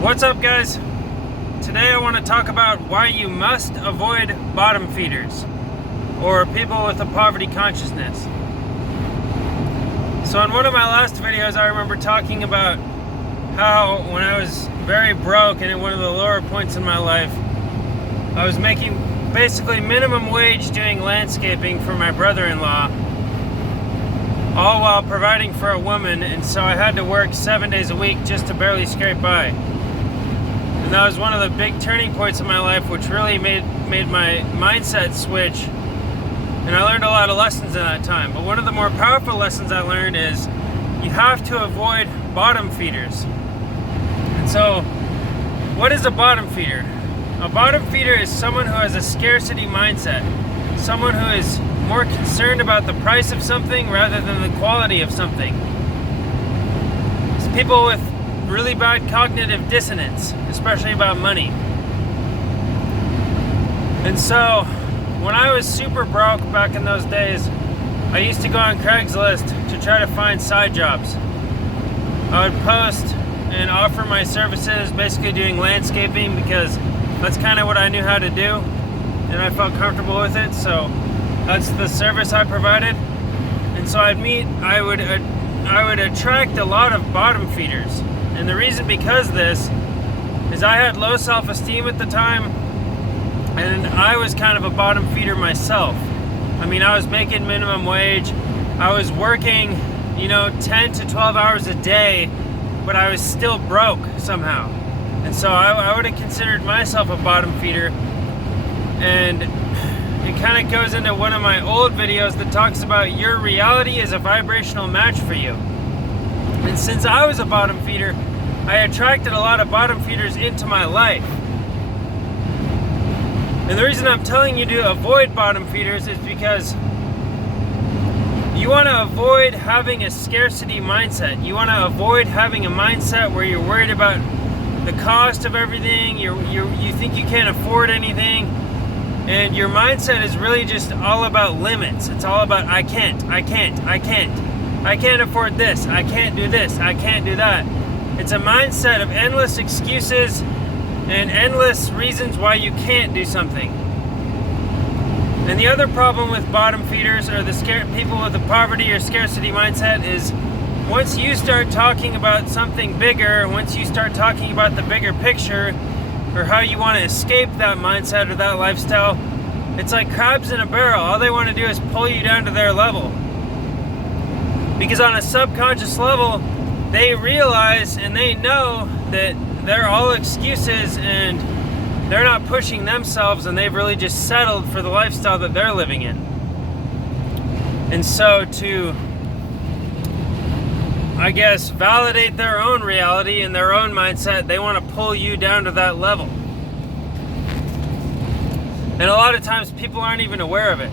What's up, guys? Today I want to talk about why you must avoid bottom feeders or people with a poverty consciousness. So in one of my last videos I remember talking about how when I was very broke and at one of the lower points in my life, I was making basically minimum wage doing landscaping for my brother-in-law, all while providing for a woman, and so I had to work 7 days a week just to barely scrape by. And that was one of the big turning points in my life, which really made my mindset switch. And I learned a lot of lessons in that time. But one of the more powerful lessons I learned is you have to avoid bottom feeders. And so, what is a bottom feeder? A bottom feeder is someone who has a scarcity mindset. Someone who is more concerned about the price of something rather than the quality of something. It's people with really bad cognitive dissonance, especially about money. And so, when I was super broke back in those days, I used to go on Craigslist to try to find side jobs. I would post and offer my services, basically doing landscaping, because that's kind of what I knew how to do, and I felt comfortable with it, so that's the service I provided. And so I would attract a lot of bottom feeders. And the reason because this is I had low self-esteem at the time, and I was kind of a bottom feeder myself. I mean, I was making minimum wage. I was working, 10 to 12 hours a day, but I was still broke somehow. And so I would have considered myself a bottom feeder. And it kind of goes into one of my old videos that talks about your reality is a vibrational match for you. And since I was a bottom feeder, I attracted a lot of bottom feeders into my life. And the reason I'm telling you to avoid bottom feeders is because you want to avoid having a scarcity mindset. You want to avoid having a mindset where you're worried about the cost of everything, you think you can't afford anything, and your mindset is really just all about limits. It's all about I can't afford this, I can't do this, I can't do that. It's a mindset of endless excuses and endless reasons why you can't do something. And the other problem with bottom feeders or the people with the poverty or scarcity mindset is once you start talking about something bigger, once you start talking about the bigger picture or how you want to escape that mindset or that lifestyle, it's like crabs in a barrel. All they want to do is pull you down to their level. Because on a subconscious level, they realize and they know that they're all excuses and they're not pushing themselves, and they've really just settled for the lifestyle that they're living in. And so to, I guess, validate their own reality and their own mindset, they want to pull you down to that level. And a lot of times people aren't even aware of it.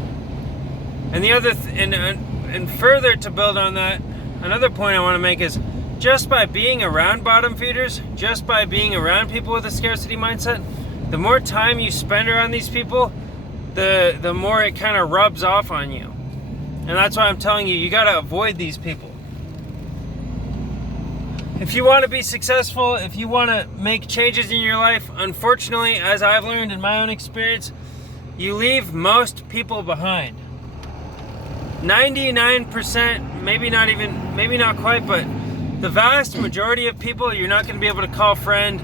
And the other and further to build on that, another point I want to make is just by being around bottom feeders, just by being around people with a scarcity mindset, the more time you spend around these people, the more it kind of rubs off on you. And that's why I'm telling you got to avoid these people. If you want to be successful, if you want to make changes in your life, unfortunately, as I've learned in my own experience, you leave most people behind. 99%, maybe not quite, but the vast majority of people you're not going to be able to call friend.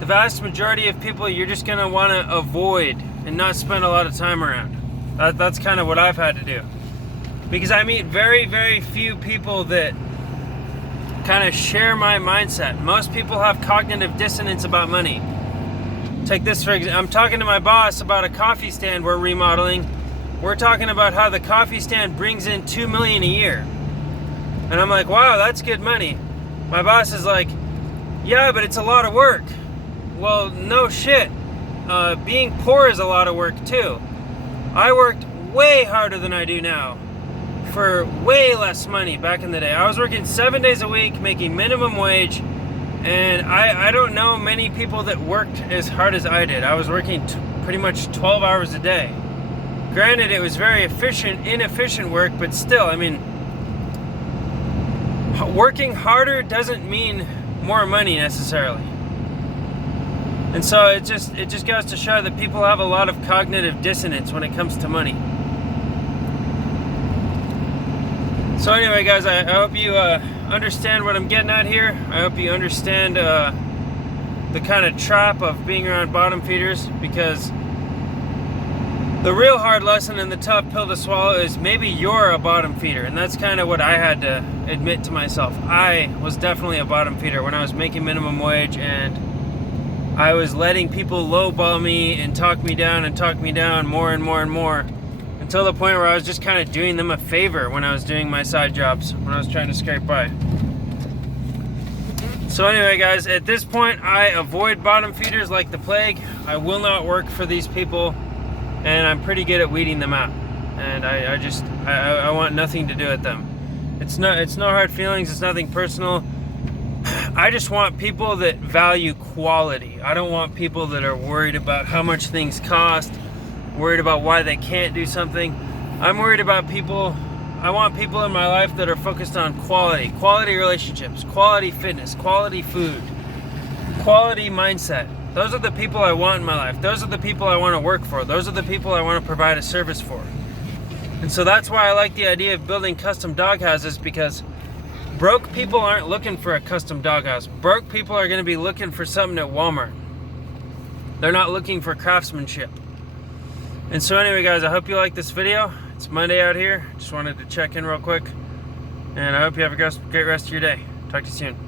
The vast majority of people you're just going to want to avoid and not spend a lot of time around. That's kind of what I've had to do. Because I meet very, very few people that kind of share my mindset. Most people have cognitive dissonance about money. Take this for example. I'm talking to my boss about a coffee stand we're remodeling. We're talking about how the coffee stand brings in $2 million a year. And I'm like, wow, that's good money. My boss is like, yeah, but it's a lot of work. Well, no shit. Being poor is a lot of work too. I worked way harder than I do now for way less money back in the day. I was working 7 days a week, making minimum wage, and I don't know many people that worked as hard as I did. I was working pretty much 12 hours a day. Granted, it was very inefficient work, but still, I mean, working harder doesn't mean more money necessarily. And so it just goes to show that people have a lot of cognitive dissonance when it comes to money. So anyway, guys, I hope you understand what I'm getting at here. I hope you understand the kind of trap of being around bottom feeders, because the real hard lesson and the tough pill to swallow is maybe you're a bottom feeder. And that's kind of what I had to admit to myself. I was definitely a bottom feeder when I was making minimum wage, and I was letting people lowball me and talk me down more and more and more, until the point where I was just kind of doing them a favor when I was doing my side jobs, when I was trying to scrape by. So anyway, guys, at this point, I avoid bottom feeders like the plague. I will not work for these people, and I'm pretty good at weeding them out. And I want nothing to do with them. It's no hard feelings. It's nothing personal. I just want people that value quality. I don't want people that are worried about how much things cost, worried about why they can't do something. I'm worried about people. I want people in my life that are focused on quality relationships, quality fitness, quality food, quality mindset. Those are the people I want in my life. Those are the people I want to work for. Those are the people I want to provide a service for. And so that's why I like the idea of building custom doghouses, because broke people aren't looking for a custom doghouse. Broke people are going to be looking for something at Walmart. They're not looking for craftsmanship. And so anyway, guys, I hope you like this video. It's Monday out here. Just wanted to check in real quick. And I hope you have a great rest of your day. Talk to you soon.